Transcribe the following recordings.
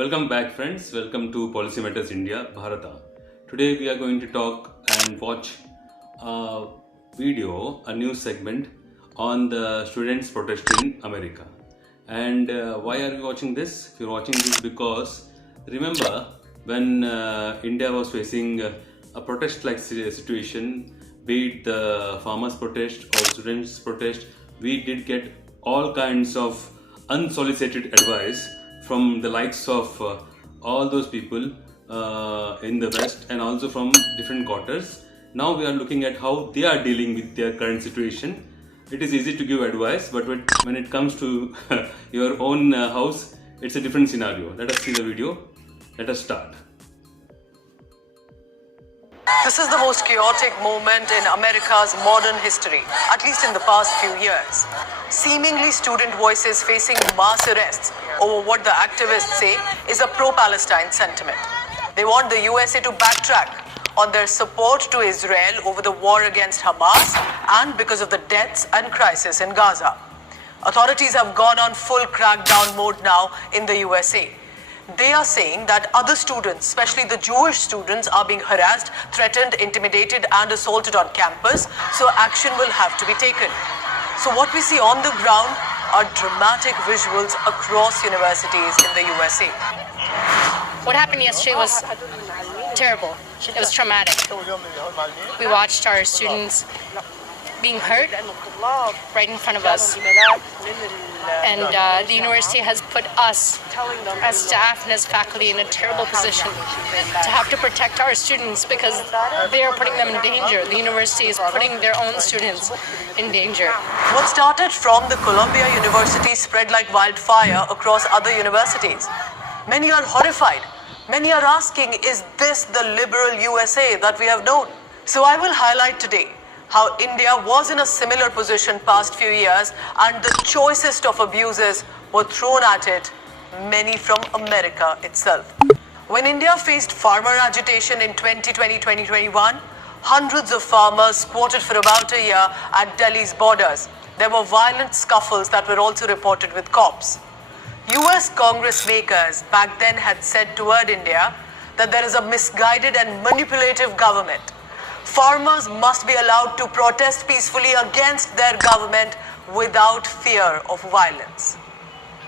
Welcome back, friends. Welcome to Policy Matters India, Bharata. Today we are going to talk and watch a video, a news segment on the students' protest in America. And why are we watching this? We're watching this because remember when India was facing a protest-like situation, be it the farmers' protest or students' protest, we did get all kinds of unsolicited advice from the likes of all those people in the West and also from different quarters. Now we are looking at how they are dealing with their current situation. It is easy to give advice, but when it comes to your own house, it's a different scenario. Let us see the video. Let us start. This is the most chaotic moment in America's modern history, at least in the past few years. Seemingly student voices facing mass arrests over what the activists say is a pro-Palestine sentiment. They want the USA to backtrack on their support to Israel over the war against Hamas and because of the deaths and crisis in Gaza. Authorities have gone on full crackdown mode now in the USA. They are saying that other students, especially the Jewish students, are being harassed, threatened, intimidated and assaulted on campus, so action will have to be taken. So what we see on the ground are dramatic visuals across universities in the USA. What happened yesterday was terrible. It was traumatic. We watched our students being hurt right in front of us. And the university has put us as staff and as faculty in a terrible position to have to protect our students because they are putting them in danger. The university is putting their own students in danger. What started from the Columbia University spread like wildfire across other universities. Many are horrified. Many are asking, is this the liberal USA that we have known? So I will highlight today how India was in a similar position past few years and the choicest of abuses were thrown at it, many from America itself. When India faced farmer agitation in 2020-2021, hundreds of farmers squatted for about a year at Delhi's borders. There were violent scuffles that were also reported with cops. US Congress makers back then had said toward India that there is a misguided and manipulative government. Farmers must be allowed to protest peacefully against their government without fear of violence.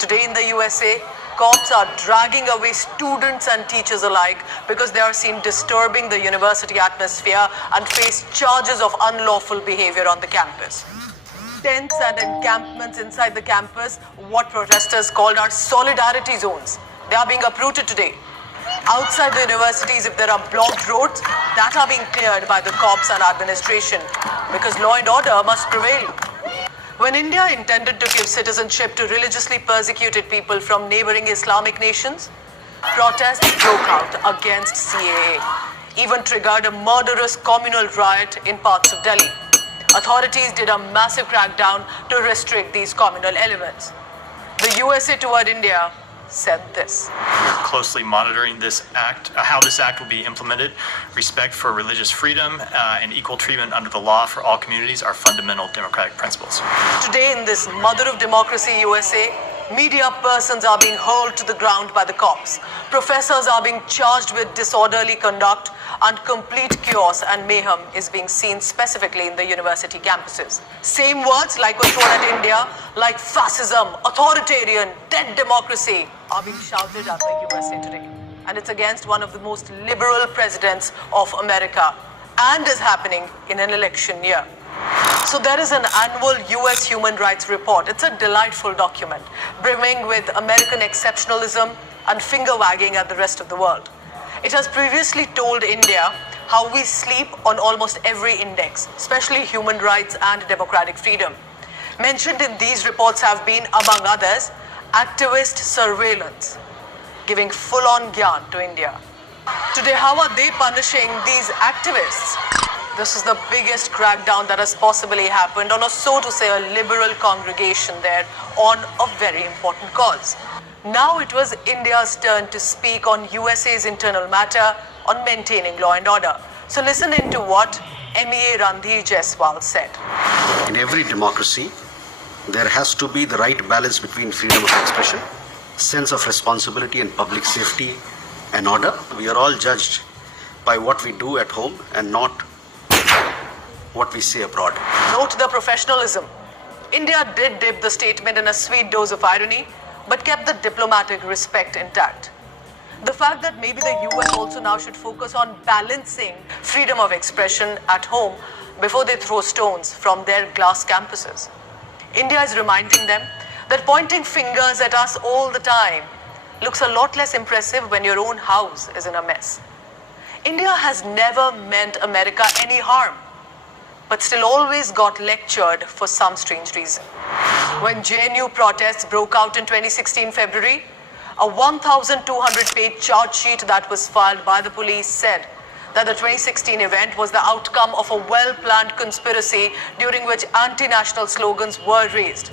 Today in the USA, cops are dragging away students and teachers alike because they are seen disturbing the university atmosphere and face charges of unlawful behavior on the campus. Tents and encampments inside the campus, what protesters called are solidarity zones. They are being uprooted today. Outside the universities, if there are blocked roads, that are being cleared by the cops and administration because law and order must prevail. When India intended to give citizenship to religiously persecuted people from neighboring Islamic nations, protests broke out against CAA, even triggered a murderous communal riot in parts of Delhi. Authorities did a massive crackdown to restrict these communal elements. The USA toward India said this. We're closely monitoring this act, how this act will be implemented. Respect for religious freedom and equal treatment under the law for all communities are fundamental democratic principles. Today in this mother of democracy USA, media persons are being hurled to the ground by the cops. Professors are being charged with disorderly conduct and complete chaos and mayhem is being seen specifically in the university campuses. Same words like were thrown at India, like fascism, authoritarian, dead democracy, are being shouted at the USA today. And it's against one of the most liberal presidents of America and is happening in an election year. So there is an annual US Human Rights Report. It's a delightful document, brimming with American exceptionalism and finger-wagging at the rest of the world. It has previously told India how we sleep on almost every index, especially human rights and democratic freedom. Mentioned in these reports have been, among others, activist surveillance, giving full-on gyan to India. Today, how are they punishing these activists? This is the biggest crackdown that has possibly happened on a, so to say, a liberal congregation there on a very important cause. Now it was India's turn to speak on USA's internal matter on maintaining law and order. So listen in to what MEA Randhir Jaiswal said. In every democracy, there has to be the right balance between freedom of expression sense of responsibility and public safety and order. We are all judged by what we do at home and not what we say abroad. Note the professionalism. India did dip the statement in a sweet dose of irony, but kept the diplomatic respect intact. The fact that maybe the US also now should focus on balancing freedom of expression at home before they throw stones from their glass campuses. India is reminding them that pointing fingers at us all the time looks a lot less impressive when your own house is in a mess. India has never meant America any harm, but still always got lectured for some strange reason. When JNU protests broke out in 2016 February, a 1,200-page charge sheet that was filed by the police said that the 2016 event was the outcome of a well-planned conspiracy during which anti-national slogans were raised.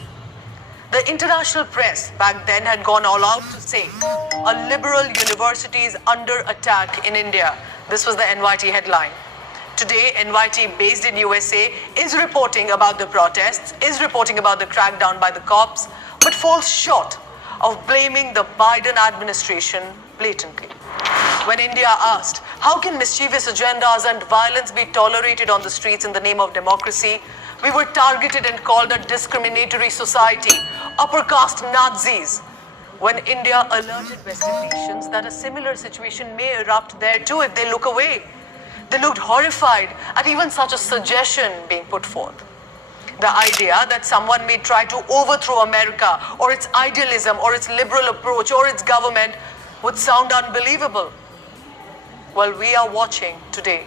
The international press back then had gone all out to say, a liberal university is under attack in India. This was the NYT headline. Today, NYT, based in USA, is reporting about the protests, is reporting about the crackdown by the cops, but falls short of blaming the Biden administration blatantly. When India asked, how can mischievous agendas and violence be tolerated on the streets in the name of democracy, we were targeted and called a discriminatory society, upper caste Nazis. When India alerted Western nations that a similar situation may erupt there too if they look away, they looked horrified at even such a suggestion being put forth. The idea that someone may try to overthrow America or its idealism or its liberal approach or its government would sound unbelievable. Well, we are watching today.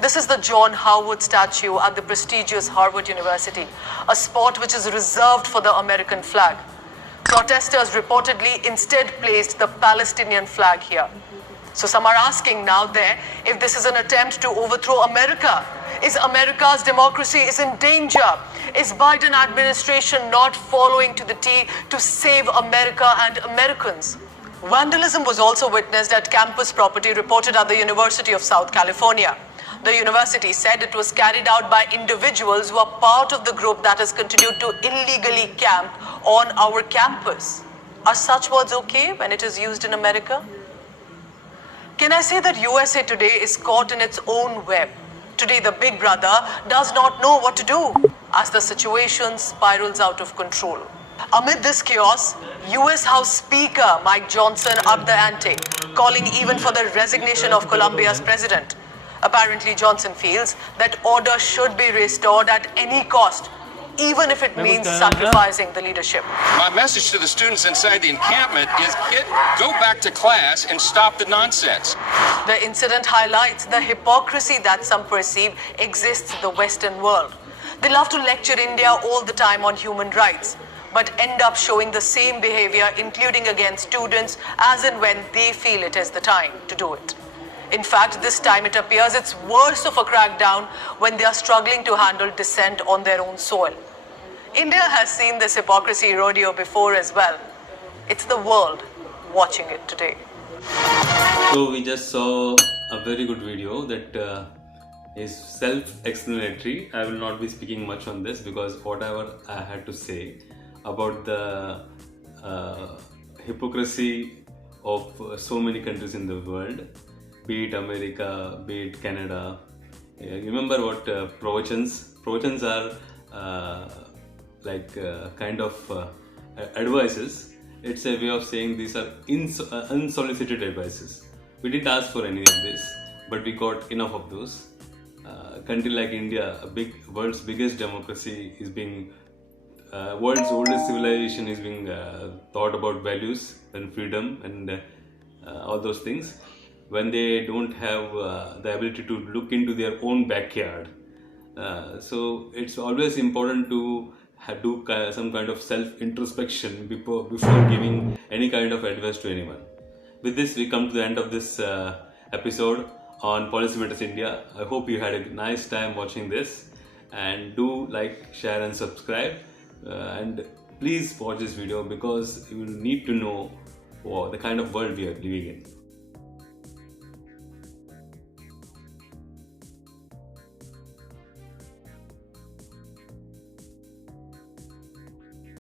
This is the John Howard statue at the prestigious Harvard University, a spot which is reserved for the American flag. Protesters reportedly instead placed the Palestinian flag here. So some are asking now there if this is an attempt to overthrow America. Is America's democracy is in danger? Is Biden administration not following to the T to save America and Americans? Vandalism was also witnessed at campus property reported at the University of South California. The university said it was carried out by individuals who are part of the group that has continued to illegally camp on our campus. Are such words okay when it is used in America? Can I say that USA Today is caught in its own web? Today, the big brother does not know what to do as the situation spirals out of control. Amid this chaos, US House Speaker Mike Johnson upped the ante, calling even for the resignation of Colombia's president. Apparently, Johnson feels that order should be restored at any cost, even if it means sacrificing the leadership. My message to the students inside the encampment is go back to class and stop the nonsense. The incident highlights the hypocrisy that some perceive exists in the Western world. They love to lecture India all the time on human rights, but end up showing the same behavior, including against students, as and when they feel it is the time to do it. In fact, this time it appears it's worse of a crackdown when they are struggling to handle dissent on their own soil. India has seen this hypocrisy rodeo before as well. It's the world watching it today. So we just saw a very good video that is self-explanatory. I will not be speaking much on this because whatever I had to say about the hypocrisy of so many countries in the world, be it America, be it Canada. Remember what provisions are kind of advices. It's a way of saying these are unsolicited advices. We didn't ask for any of this, but we got enough of those. Country like India, world's biggest democracy, is being world's oldest civilization is being thought about values and freedom and all those things. When they don't have the ability to look into their own backyard, so it's always important to do some kind of self-introspection before giving any kind of advice to anyone. With this, we come to the end of this episode on Policy Matters India. I hope you had a nice time watching this, and do like, share and subscribe, and please watch this video because you will need to know the kind of world we are living in.